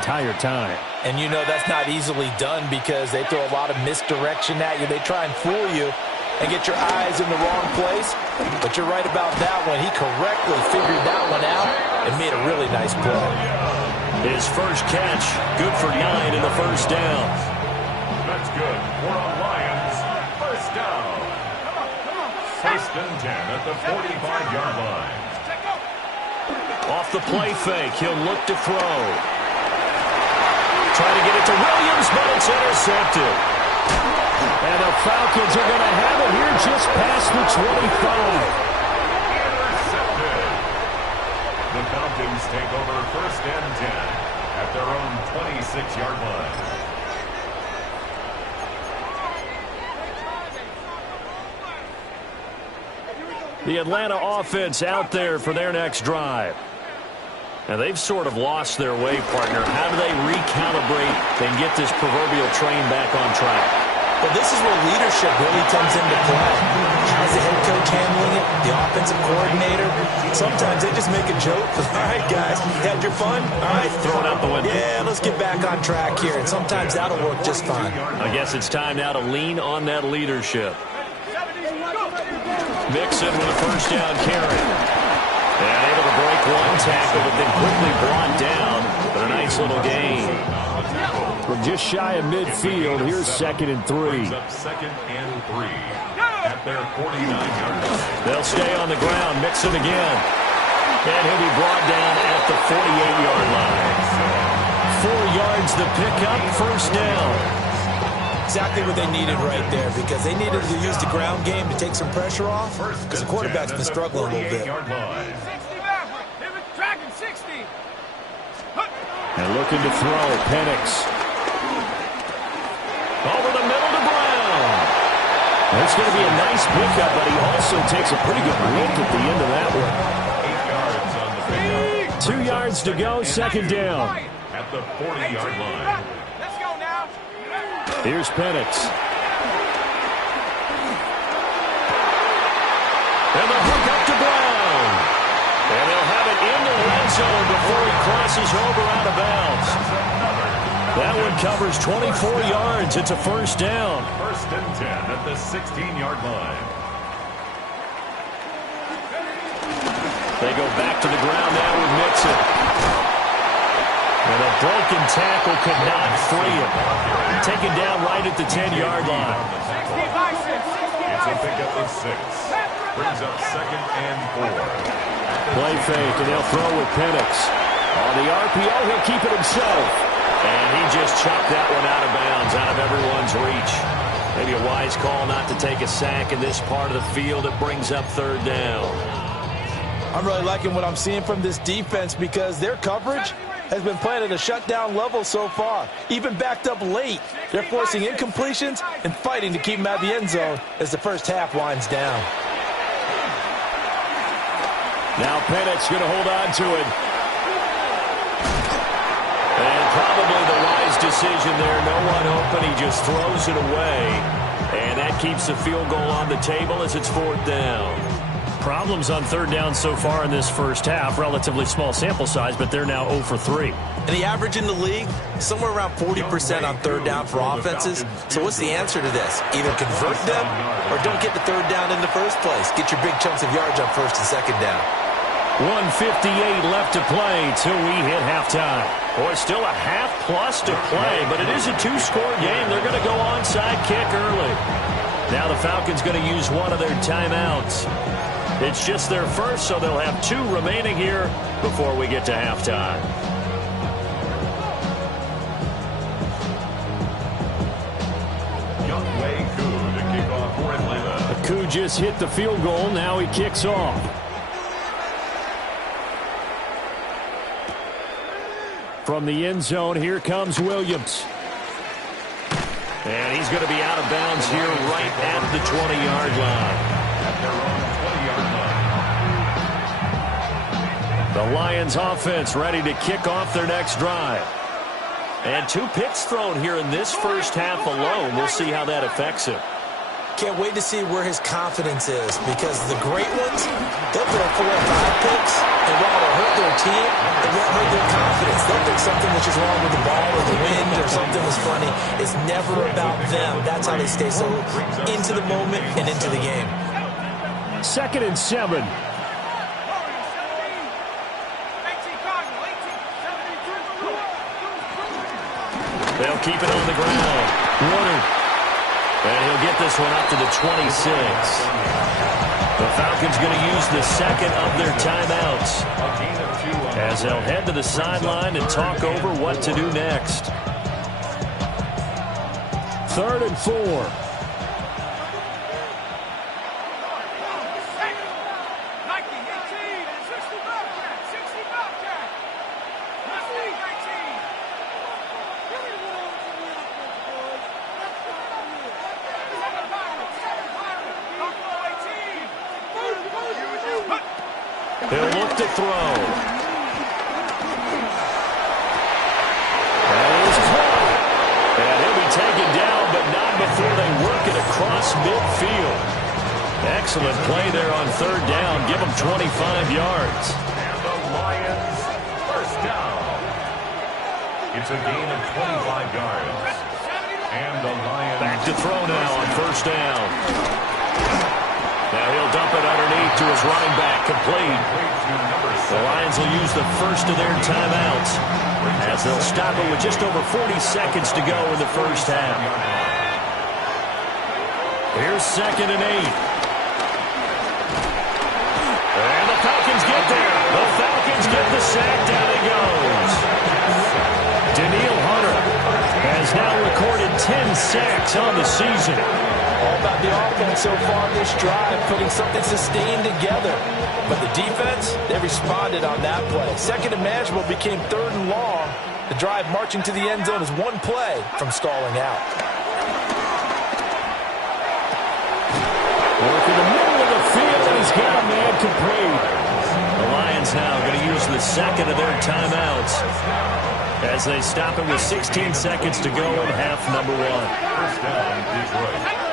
entire time. And you know that's not easily done because they throw a lot of misdirection at you. They try and fool you and get your eyes in the wrong place. But you're right about that one. He correctly figured that one out and made a really nice play. His first catch, good for 9 in the first down. That's good. We're on Lions. First down. First and 10 at the 45-yard line. Off the play fake, he'll look to throw. Trying to get it to Williams, but it's intercepted. And the Falcons are going to have it here just past the 25. Intercepted. The Falcons take over first and 10 at their own 26-yard line. The Atlanta offense out there for their next drive. And they've sort of lost their way, partner. How do they recalibrate and get this proverbial train back on track? Well, this is where leadership really comes into play. As the head coach handling it, the offensive coordinator, sometimes they just make a joke. All right, guys, had your fun? All right. Throw it out the window. Yeah, let's get back on track here. And sometimes that'll work just fine. I guess it's time now to lean on that leadership. Mixon with a first down carry. And able to break one tackle, but then quickly brought down. But a nice little gain. From just shy of midfield, here's 2nd and 3. Second and 3 at their 49-yard line. They'll stay on the ground. Mixon again. And he'll be brought down at the 48-yard line. 4 yards the pickup, first down. Exactly what they needed right there because they needed to use the ground game to take some pressure off because the quarterback's been struggling a little bit. And looking to throw, Penix. Over the middle to Brown. That's going to be a nice pickup, but he also takes a pretty good look at the end of that one. 8 yards on the pickup. 2 yards to go, second down. At the 40-yard line. Here's Penix. And the hook up to Brown. And they'll have it in the red zone before he crosses over out of bounds. That one covers 24 yards. It's a first down. First and 10 at the 16-yard line. They go back to the ground now with Mixon. And a broken tackle could not free him. Taken down right at the 10-yard line. It's a pickup of 6. Brings up second and 4. Play fake, and they'll throw with Penix. On the RPO, he'll keep it himself. And he just chucked that one out of bounds, out of everyone's reach. Maybe a wise call not to take a sack in this part of the field. It brings up third down. I'm really liking what I'm seeing from this defense because their coverage has been playing at a shutdown level so far. Even backed up late, they're forcing incompletions and fighting to keep them out of the end zone as the first half winds down. Now Penix going to hold on to it. And probably the wise decision there. No one open. He just throws it away. And that keeps the field goal on the table as it's fourth down. Problems on third down so far in this first half. Relatively small sample size, but they're now 0 for 3. And the average in the league, somewhere around 40% on third down for offenses. So what's the answer to this? Either convert them or don't get the third down in the first place. Get your big chunks of yards on first and second down. 1:58 left to play till we hit halftime. Boy, still a half plus to play, but it is a two-score game. They're going to go onside kick early. Now the Falcons going to use one of their timeouts. It's just their first, so they'll have 2 remaining here before we get to halftime. Koo to kick off for Atlanta. Koo just hit the field goal. Now he kicks off. From the end zone, here comes Williams. And he's going to be out of bounds here right at the 20-yard line. At their own 20-yard line. The Lions offense ready to kick off their next drive. And 2 picks thrown here in this first half alone. We'll see how that affects him. can't wait to see where his confidence is, because the great ones, they'll throw 4 or 5 picks, and while it'll hurt their team, it won't hurt their confidence. They'll think something was just wrong with the ball or the wind or something was funny. It's never about them. That's how they stay so into the moment and into the game. 2nd and 7. They'll keep it on the ground. Woodard. And he'll get this one up to the 26. The Falcons going to use the second of their timeouts, as they'll head to the sideline and talk over what to do next. 3rd and 4. He'll look to throw. And it is caught. And he'll be taken down, but not before they work it across midfield. Excellent play there on 3rd down. Give them 25 yards. And the Lions, first down. It's a gain of 25 yards. And the Lions Back to throw now on 1st down. Now he'll dump it underneath to his running back, complete. The Lions will use the first of their timeouts, as they'll stop it with just over 40 seconds to go in the first half. Here's 2nd and 8. And the Falcons get there. The Falcons get the sack. Down he goes. Daniil Hunter has now recorded 10 sacks on the season. All about the offense so far this drive, putting something sustained together. But the defense, they responded on that play. 2nd and manageable became 3rd and long. The drive marching to the end zone is one play from stalling out. Work in the middle of the field, and he's got a man complete. The Lions now going to use the second of their timeouts, as they stop it with 16 seconds to go in half number 1. first down, Detroit.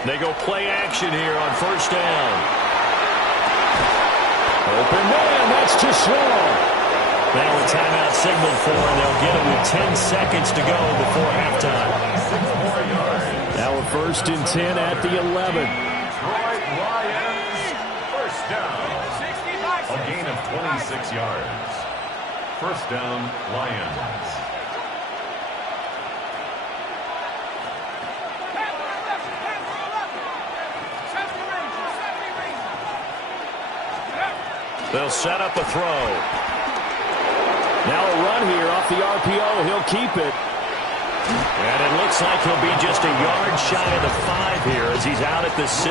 They go play action here on 1st down. Open man, that's too small. Now a timeout signaled for, and they'll get it with 10 seconds to go before halftime. Now a 1st and 10 at the 11. Detroit Lions, first down. A gain of 26 yards. First down, Lions. They'll set up a throw. Now a run here off the RPO. He'll keep it. And it looks like he'll be just a yard shy of the 5 here as he's out at the 6.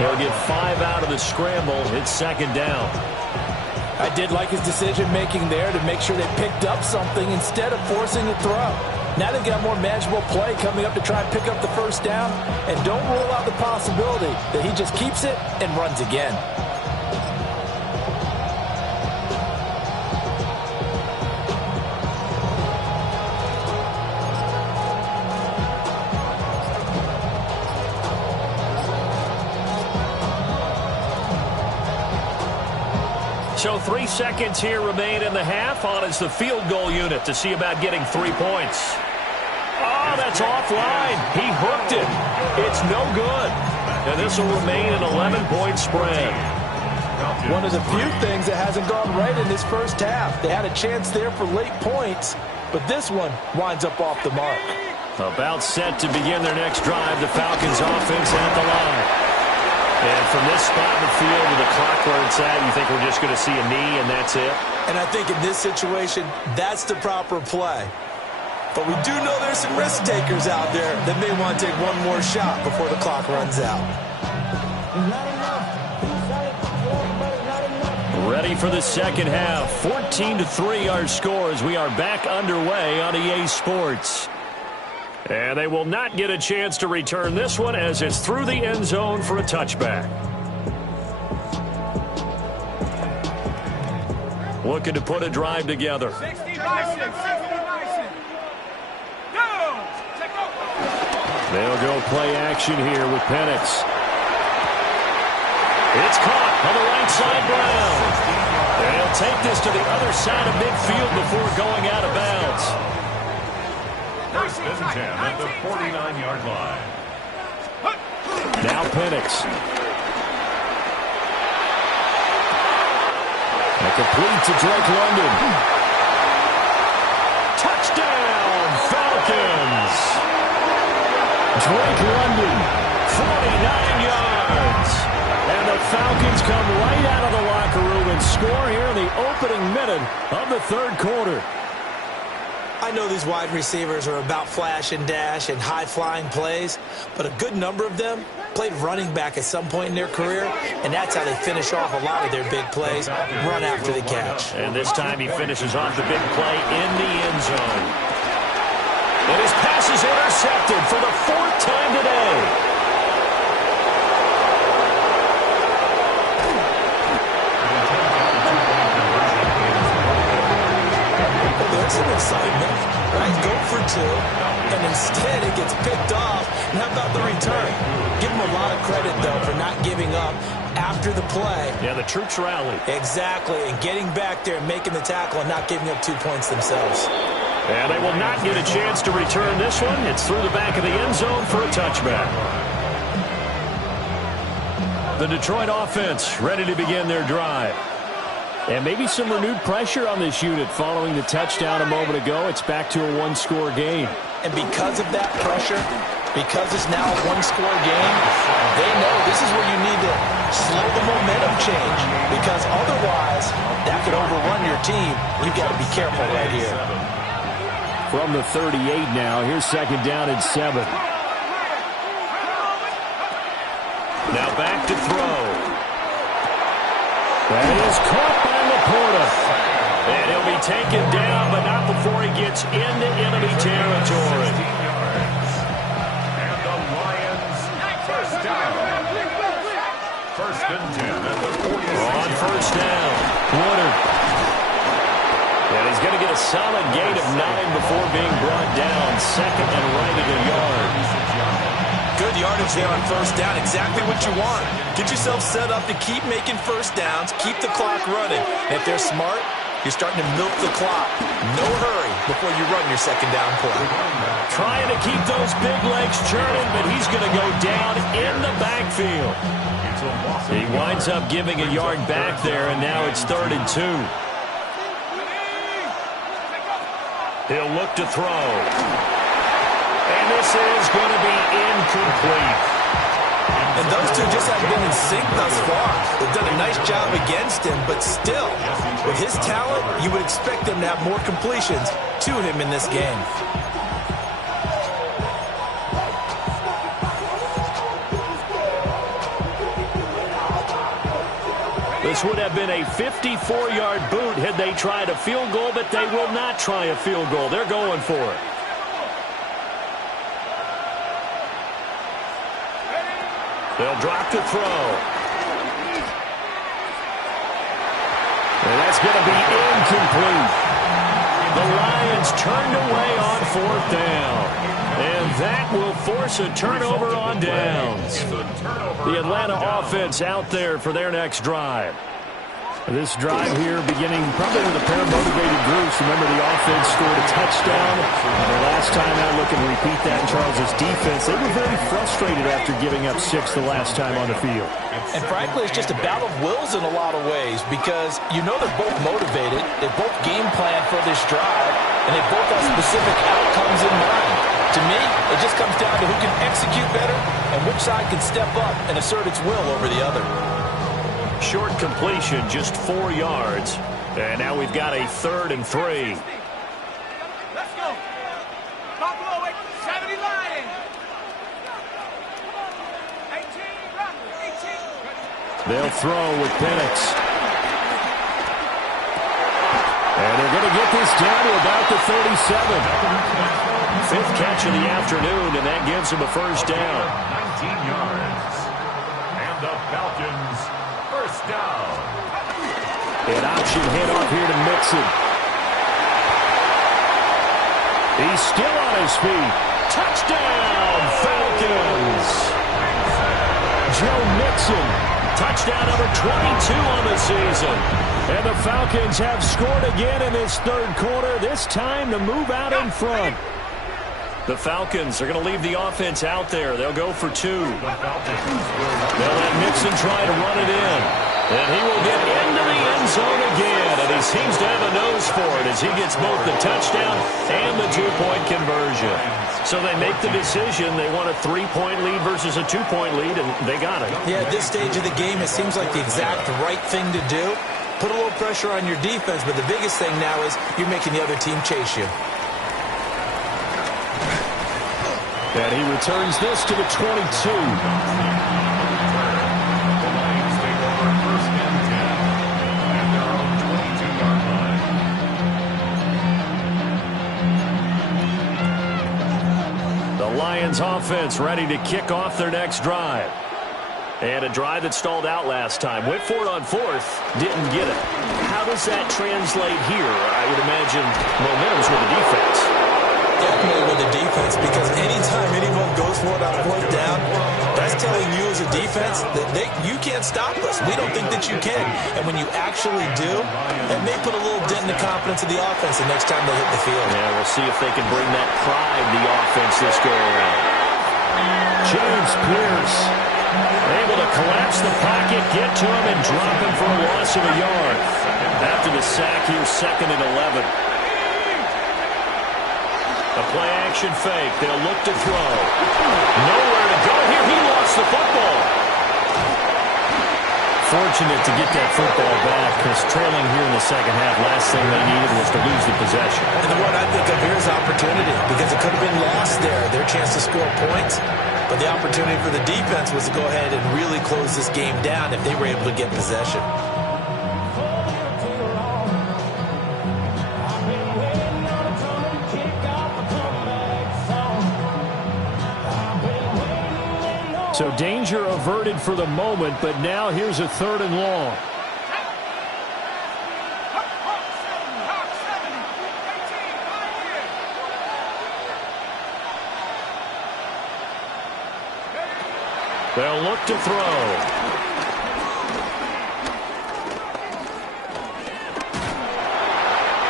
He'll get 5 out of the scramble. It's 2nd down. I did like his decision-making there to make sure they picked up something instead of forcing a throw. Now they've got more manageable play coming up to try and pick up the 1st down. And don't rule out the possibility that he just keeps it and runs again. So 3 seconds here remain in the half. On is the field goal unit to see about getting 3 points. Oh, that's offline. He hooked it. It's no good. And this will remain an 11-point spread. One of the few things that hasn't gone right in this first half. They had a chance there for late points, but this one winds up off the mark. About set to begin their next drive. The Falcons offense at the line. And from this spot in the field with the clock where it's at, you think we're just going to see a knee and that's it? And I think in this situation, that's the proper play. But we do know there's some risk takers out there that may want to take one more shot before the clock runs out. Ready for the second half. 14-3 our score as we are back underway on EA Sports. And they will not get a chance to return this one as it's through the end zone for a touchback. Looking to put a drive together. 60 Bison, 60 Bison. Go! They'll go play action here with Penix. It's caught on the right side, Brown. They'll take this to the other side of midfield before going out of bounds. First and 10 at the 49-yard line. Now Penix. And complete to Drake London. Touchdown, Falcons. Drake London, 49 yards. And the Falcons come right out of the locker room and score here in the opening minute of the third quarter. I know these wide receivers are about flash and dash and high-flying plays, but a good number of them played running back at some point in their career, and that's how they finish off a lot of their big plays, run after the catch. And this time he finishes off the big play in the end zone. And his pass is intercepted for the fourth time today. There's some excitement, right? Go for two, and instead it gets picked off. And how about the return? Give them a lot of credit, though, for not giving up after the play. Yeah, the troops rally. Exactly, and getting back there and making the tackle and not giving up 2 points themselves. And they will not get a chance to return this one. It's through the back of the end zone for a touchback. The Detroit offense ready to begin their drive. And maybe some renewed pressure on this unit following the touchdown a moment ago. It's back to a one-score game. And because of that pressure, because it's now a one-score game, they know this is where you need to slow the momentum change. Because otherwise, that could overrun your team. You've got to be careful right here. From the 38 now, here's second down and 7. Now back to throw. That is caught by Laporta. And he'll be taken down, but not before he gets into enemy territory. And the Lions, first down. First and 10 at the 46. On first down, Woodard. And he's going to get a solid gain of 9 before being brought down. Second and right at the yard. Good yardage there on first down. Exactly what you want. Get yourself set up to keep making first downs, keep the clock running. And if they're smart, you're starting to milk the clock. No hurry before you run your second down play. Trying to keep those big legs churning, but he's going to go down in the backfield. He winds up giving a yard back there, and now it's 3rd and 2. He'll look to throw. And this is going to be incomplete. And those two just haven't been in sync thus far. They've done a nice job against him, but still, with his talent, you would expect them to have more completions to him in this game. This would have been a 54-yard boot had they tried a field goal, but they will not try a field goal. They're going for it. They'll drop to throw. And that's going to be incomplete. The Lions turned away on 4th down. And that will force a turnover on downs. The Atlanta offense out there for their next drive. This drive here beginning probably with a pair of motivated groups. Remember, the offense scored a touchdown. The last time out, looking to repeat that in Charles' defense. They were very frustrated after giving up 6 the last time on the field. And frankly, it's just a battle of wills in a lot of ways because you know they're both motivated. They both game plan for this drive, and they both have specific outcomes in mind. To me, it just comes down to who can execute better and which side can step up and assert its will over the other. Short completion, just 4 yards. And now we've got a 3rd and 3. Let's go. Buffalo 70 Lions. 18. They'll throw with Penix. And they're going to get this down to about the 37. 5th catch of the afternoon, and that gives him a first down. 19 yards. And the Falcons, first down. An option handoff here to Mixon. He's still on his feet. Touchdown, Falcons! Falcons. Joe Mixon, touchdown number 22 on the season. And the Falcons have scored again in this third quarter, this time to move out in front. The Falcons are going to leave the offense out there. They'll go for two. They'll let Mixon try to run it in. And he will get into the end zone again. And he seems to have a nose for it as he gets both the touchdown and the two-point conversion. So they make the decision. They want a three-point lead versus a two-point lead, and they got it. Yeah, at this stage of the game, it seems like the exact right thing to do. Put a little pressure on your defense, but the biggest thing now is you're making the other team chase you. And he returns this to the 22. Lions offense ready to kick off their next drive. And a drive that stalled out last time. Went for it on fourth, didn't get it. How does that translate here? I would imagine momentum's with the defense. Definitely with the defense, because anytime anyone goes for it on fourth down, that's telling you as a defense that you can't stop us. We don't think that you can. And when you actually do, it may put a little dent in the confidence of the offense the next time they hit the field. Yeah, we'll see if they can bring that pride the offense this go around. James Pierce able to collapse the pocket, get to him, and drop him for a loss of a yard. After the sack here, 2nd and 11. A play-action fake. They'll look to throw. Nowhere to go here. He lost the football. Fortunate to get that football back, because trailing here in the second half, last thing they needed was to lose the possession. And the one I think of here is opportunity, because it could have been lost there, their chance to score points. But the opportunity for the defense was to go ahead and really close this game down if they were able to get possession. So danger averted for the moment, but now here's a 3rd and long. They'll look to throw.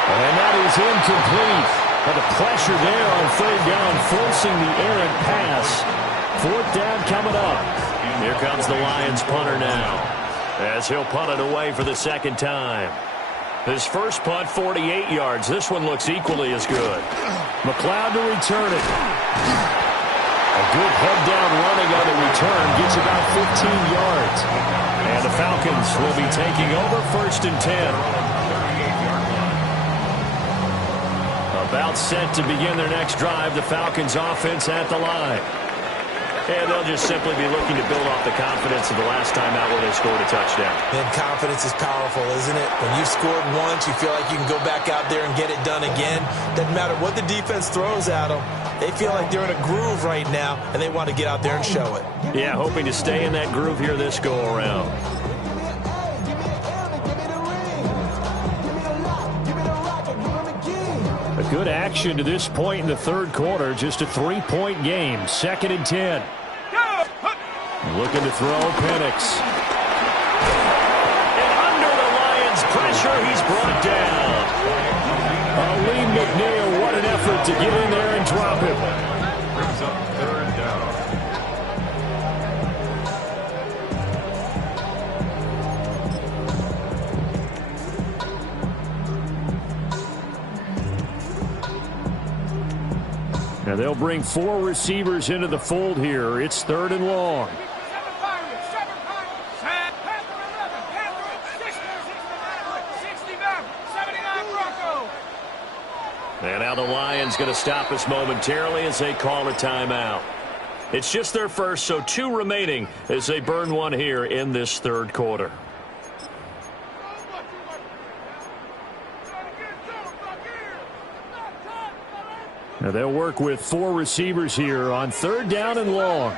And that is incomplete. But the pressure there on 3rd down, forcing the errant pass. 4th down coming up. Here comes the Lions punter now, as he'll punt it away for the 2nd time. His first punt, 48 yards. This one looks equally as good. McLeod to return it. A good head-down running on the return. Gets about 15 yards. And the Falcons will be taking over 1st and 10. About set to begin their next drive. The Falcons offense at the line. And they'll just simply be looking to build off the confidence of the last time out where they scored a touchdown. And confidence is powerful, isn't it? When you've scored once, you feel like you can go back out there and get it done again. Doesn't matter what the defense throws at them. They feel like they're in a groove right now, and they want to get out there and show it. Yeah, hoping to stay in that groove here this go-around. A good action to this point in the third quarter. Just a 3-point game. 2nd and 10. Looking to throw Penix. And under the Lions' pressure, he's brought down. Lee McNeil, what an effort to get in there and drop him. Brings up 3rd down. Now they'll bring 4 receivers into the fold here. It's 3rd and long. And now the Lions going to stop us momentarily as they call a timeout. It's just their first, so 2 remaining as they burn one here in this third quarter. Now they'll work with 4 receivers here on 3rd down and long.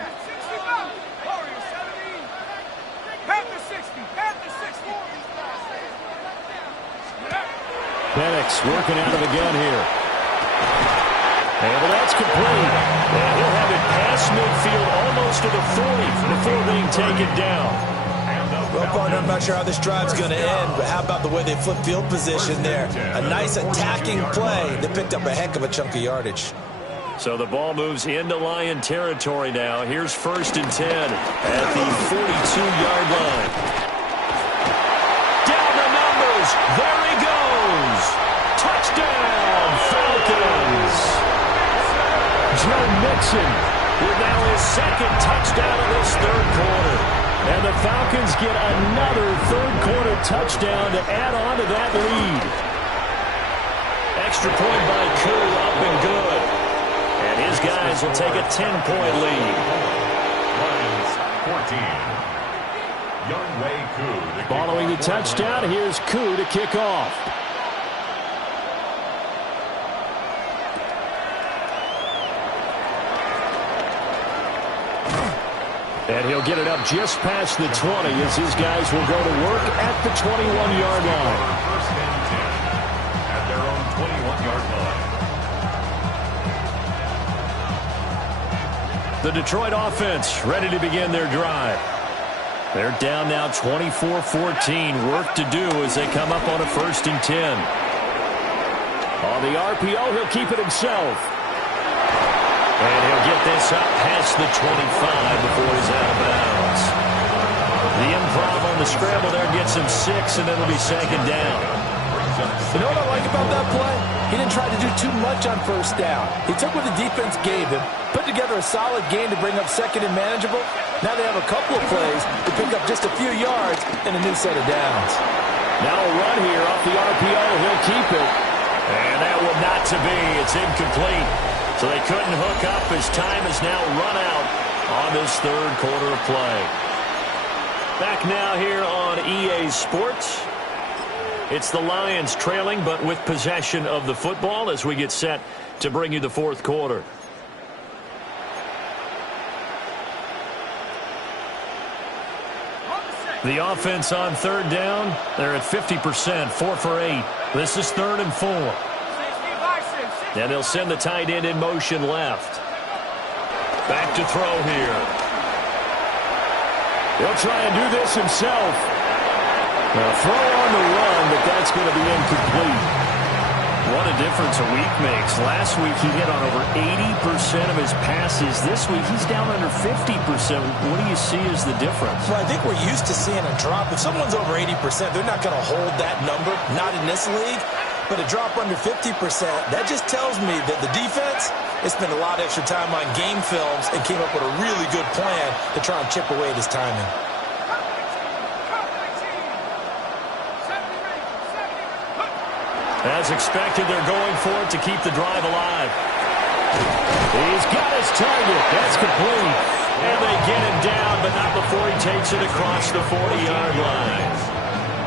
Penix working out of the gun here. Well, that's complete. And he'll have it past midfield almost to the 40 before being taken down. Well, partner, I'm not sure how this drive's going to end, but how about the way they flip field position there? A nice attacking play that picked up a heck of a chunk of yardage. So the ball moves into Lion territory now. Here's 1st and 10 at the 42-yard line. Down the numbers. There he goes. Touchdown, Falcons. Joe Mixon with now his 2nd touchdown of this 3rd quarter. And the Falcons get another 3rd quarter touchdown to add on to that lead. Extra point by Koo, up and good. And his guys will take a 10-point lead. Lions 14. Youngway Koo. Following the touchdown, here's Koo to kick off. And he'll get it up just past the 20 as his guys will go to work at the 21-yard line. 1st and 10 at their own 21-yard line. The Detroit offense ready to begin their drive. They're down now 24-14. Work to do as they come up on a 1st and 10. On the RPO, he'll keep it himself. And he'll get this up past the 25 before he's out of bounds. The improv on the scramble there gets him 6, and it'll be 2nd down. You know what I like about that play? He didn't try to do too much on 1st down. He took what the defense gave him, put together a solid game to bring up 2nd and manageable. Now they have a couple of plays to pick up just a few yards and a new set of downs. Now a run here off the RPO. He'll keep it. And that will not to be. It's incomplete. So they couldn't hook up as time has now run out on this 3rd quarter of play. Back now here on EA Sports. It's the Lions trailing, but with possession of the football as we get set to bring you the 4th quarter. The offense on 3rd down. They're at 50%, 4 for 8. This is 3rd and 4. And they'll send the tight end in motion left. Back to throw here. He'll try and do this himself. Now throw on the run, but that's going to be incomplete. What a difference a week makes. Last week he hit on over 80% of his passes. This week he's down under 50%. What do you see as the difference? Well, I think we're used to seeing a drop. If someone's over 80%, they're not going to hold that number. Not in this league. But a drop under 50%, that just tells me that the defense has spent a lot of extra time on game films and came up with a really good plan to try and chip away at his timing. As expected, they're going for it to keep the drive alive. He's got his target. That's complete. And they get him down, but not before he takes it across the 40-yard line.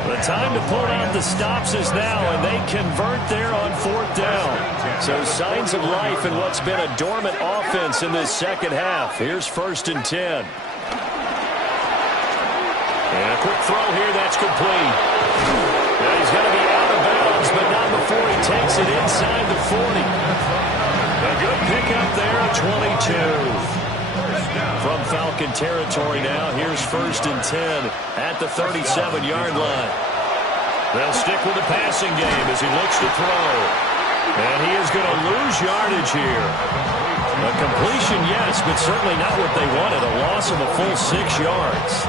The time to pull out the stops is now, and they convert there on 4th down. So signs of life in what's been a dormant offense in this 2nd half. Here's 1st and 10. And a quick throw here, that's complete. Now he's going to be out of bounds, but not before he takes it inside the 40. A good pickup there, 22. From Falcon territory now, here's 1st and 10 at the 37-yard line. They'll stick with the passing game as he looks to throw. And he is going to lose yardage here. A completion, yes, but certainly not what they wanted. A loss of a full 6 yards.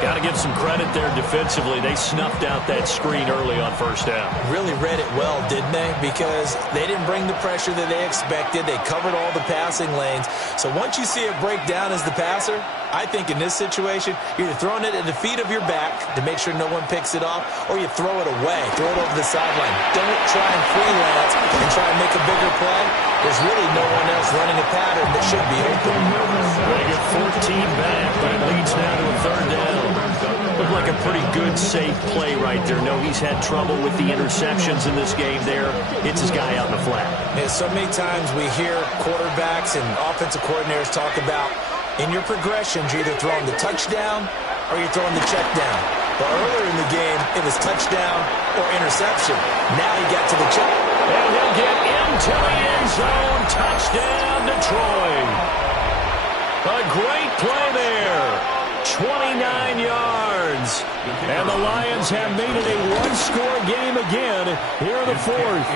Got to give some credit there defensively. They snuffed out that screen early on 1st down. Really read it well, didn't they? Because they didn't bring the pressure that they expected. They covered all the passing lanes. So once you see it break down as the passer, I think in this situation, you're either throwing it at the feet of your back to make sure no one picks it off, or you throw it away, throw it over the sideline. Don't try and freelance and try and make a bigger play. There's really no one else running a pattern that should be open. They get 14 back, but it leads now to a 3rd down. Looked like a pretty good, safe play right there. No, he's had trouble with the interceptions in this game there. Hits his guy out in the flat. And so many times we hear quarterbacks and offensive coordinators talk about in your progressions, you're either throwing the touchdown or you're throwing the check down. But earlier in the game, it was touchdown or interception. Now he got to the check. And he'll get in into the end zone. Touchdown, Detroit. A great play there. 29 yards. And the Lions have made it a one-score game again here in the fourth.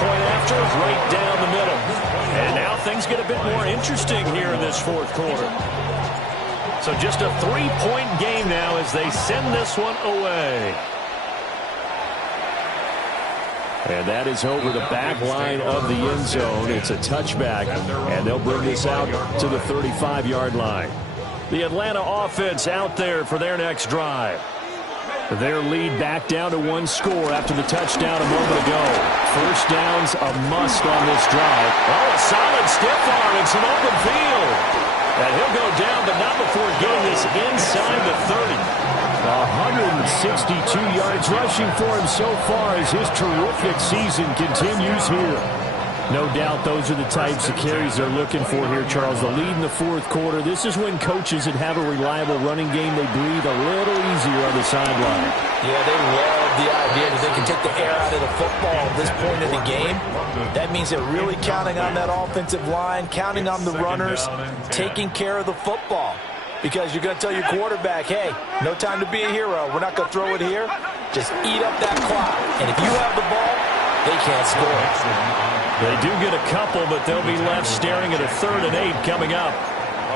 Point after, right down the middle. And now things get a bit more interesting here in this fourth quarter. So just a 3-point game now as they send this one away. And that is over the back line of the end zone. It's a touchback, and they'll bring this out to the 35-yard line. The Atlanta offense out there for their next drive. Their lead back down to one score after the touchdown a moment ago. First down's a must on this drive. Oh, a solid stiff arm and some open field. And he'll go down, but not before getting this inside the 30. 162 yards rushing for him so far as his terrific season continues here. No doubt those are the types of carries they're looking for here, Charles. The lead in the fourth quarter. This is when coaches that have a reliable running game, they breathe a little easier on the sideline. Yeah, they love the idea that they can take the air out of the football at this point in the game. That means they're really counting on that offensive line, counting on the runners, taking care of the football. Because you're going to tell your quarterback, hey, no time to be a hero. We're not going to throw it here. Just eat up that clock. And if you have the ball, they can't score. They do get a couple, but they'll be left staring at a 3rd and 8 coming up.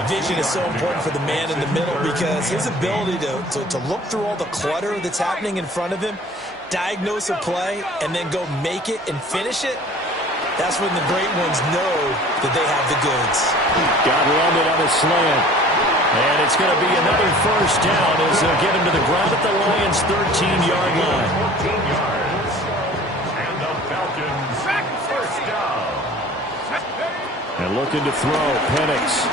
Vision is so important for the man in the middle because his ability to look through all the clutter that's happening in front of him, diagnose a play, and then go make it and finish it, that's when the great ones know that they have the goods. Got London on a slant. And it's going to be another first down as they'll get him to the ground at the Lions' 13-yard line. 14 yards. And the Falcons first down. And looking to throw, Penix.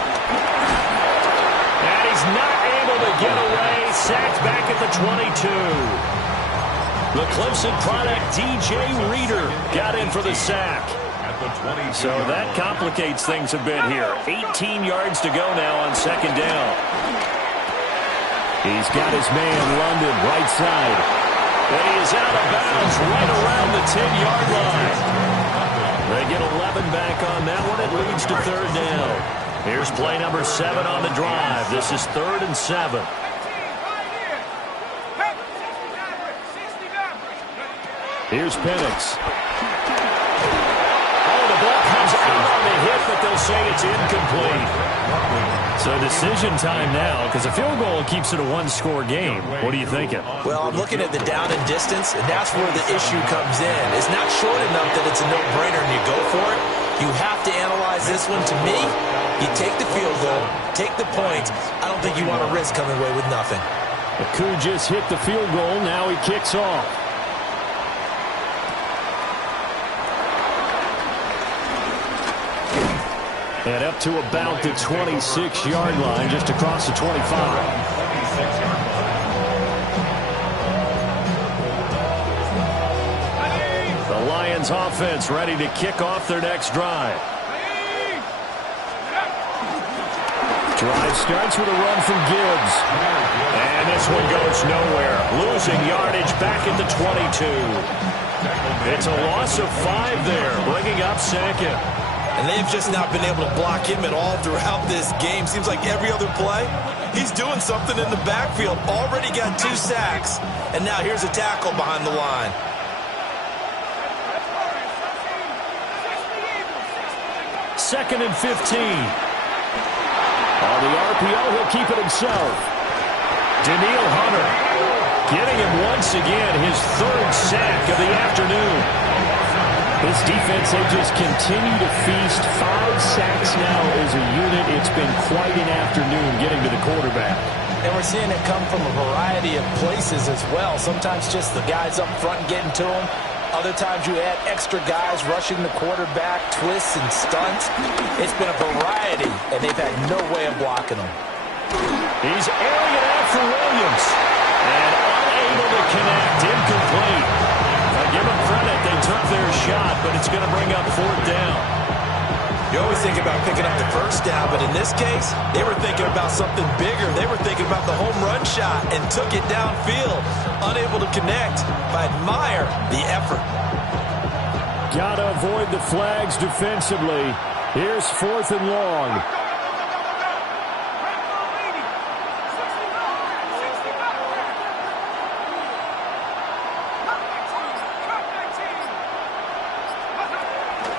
And he's not able to get away. Sacked back at the 22. The Clemson product, DJ Reader, got in for the sack. So that complicates things a bit here. 18 yards to go now on second down. He's got his man, London, right side. And he is out of bounds right around the 10-yard line. They get 11 back on that one. It leads to third down. Here's play number 7 on the drive. This is 3rd and 7. Here's Penix. Ball comes out on the hit, but they'll say it's incomplete. So decision time now, because a field goal keeps it a one-score game. What are you thinking? Well, I'm looking at the down and distance, and that's where the issue comes in. It's not short enough that it's a no-brainer and you go for it. You have to analyze this one. To me, you take the field goal, take the points. I don't think you want to risk coming away with nothing. Aku just hit the field goal. Now he kicks off. And up to about the 26-yard line, just across the 25. The Lions offense ready to kick off their next drive. Drive starts with a run from Gibbs. And this one goes nowhere. Losing yardage back at the 22. It's a loss of 5 there, bringing up second. And they've just not been able to block him at all throughout this game. Seems like every other play, he's doing something in the backfield. Already got 2 sacks. And now here's a tackle behind the line. Second and 15. On the RPO, he'll keep it himself. Daniil Hunter getting him once again, his 3rd sack of the afternoon. This defense, they just continue to feast. 5 sacks now as a unit. It's been quite an afternoon getting to the quarterback. And we're seeing it come from a variety of places as well. Sometimes just the guys up front getting to him. Other times you add extra guys rushing the quarterback, twists and stunts. It's been a variety, and they've had no way of blocking him. He's airing it out for Williams. And unable to connect. Incomplete. Give them credit, they took their shot, but it's going to bring up 4th down. You always think about picking up the first down, but in this case, they were thinking about something bigger. They were thinking about the home run shot and took it downfield. Unable to connect, but I admire the effort. got to avoid the flags defensively. Here's 4th and long.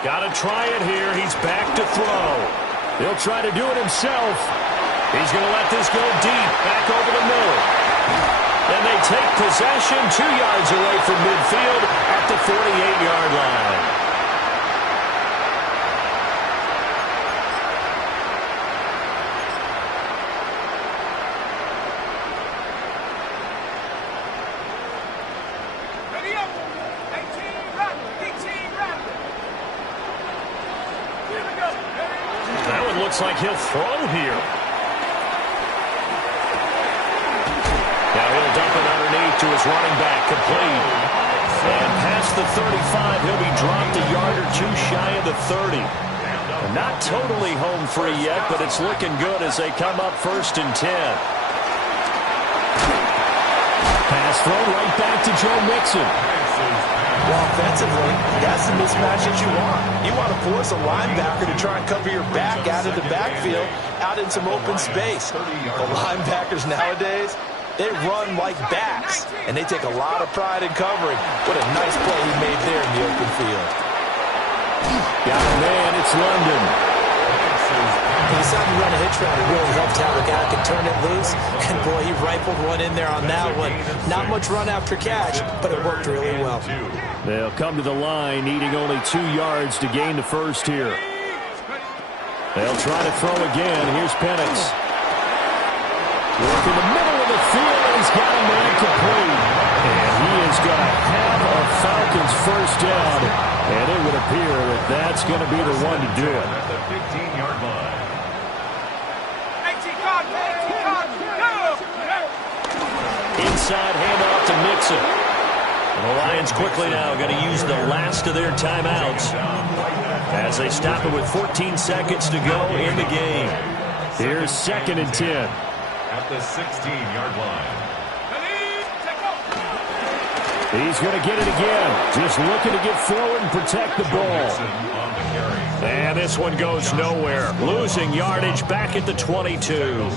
Got to try it here. He's back to throw. He'll try to do it himself. He's going to let this go deep, back over the middle. And they take possession 2 yards away from midfield at the 48-yard line. That one looks like he'll throw here. Now he'll dump it underneath to his running back, complete. And past the 35, he'll be dropped a yard or two shy of the 30. Not totally home free yet, but it's looking good as they come up 1st and 10. Pass thrown right back to Joe Mixon. Well, offensively, that's the mismatch that you want. You want to force a linebacker to try and cover your back out of the backfield, out in some open space. The linebackers nowadays, they run like backs, and they take a lot of pride in covering. What a nice play he made there in the open field. Got a man, it's London. He decided to run a hitch route. It really helped how the guy could turn it loose. And, boy, he rifled one in there on that one. Not much run after catch, but it worked really well. They'll come to the line, needing only 2 yards to gain the first here. They'll try to throw again. Here's Penix. Work in the middle of the field, and he's got a man complete. And he is going to have a Falcons first down. And it would appear that that's going to be the one to do it. At the 15-yard line. Inside handoff to Mixon. And the Lions quickly now going to use the last of their timeouts as they stop it with 14 seconds to go in the game. Here's 2nd and 10. At the 16-yard line. He's going to get it again. Just looking to get forward and protect the ball. And this one goes nowhere. Losing yardage back at the 22.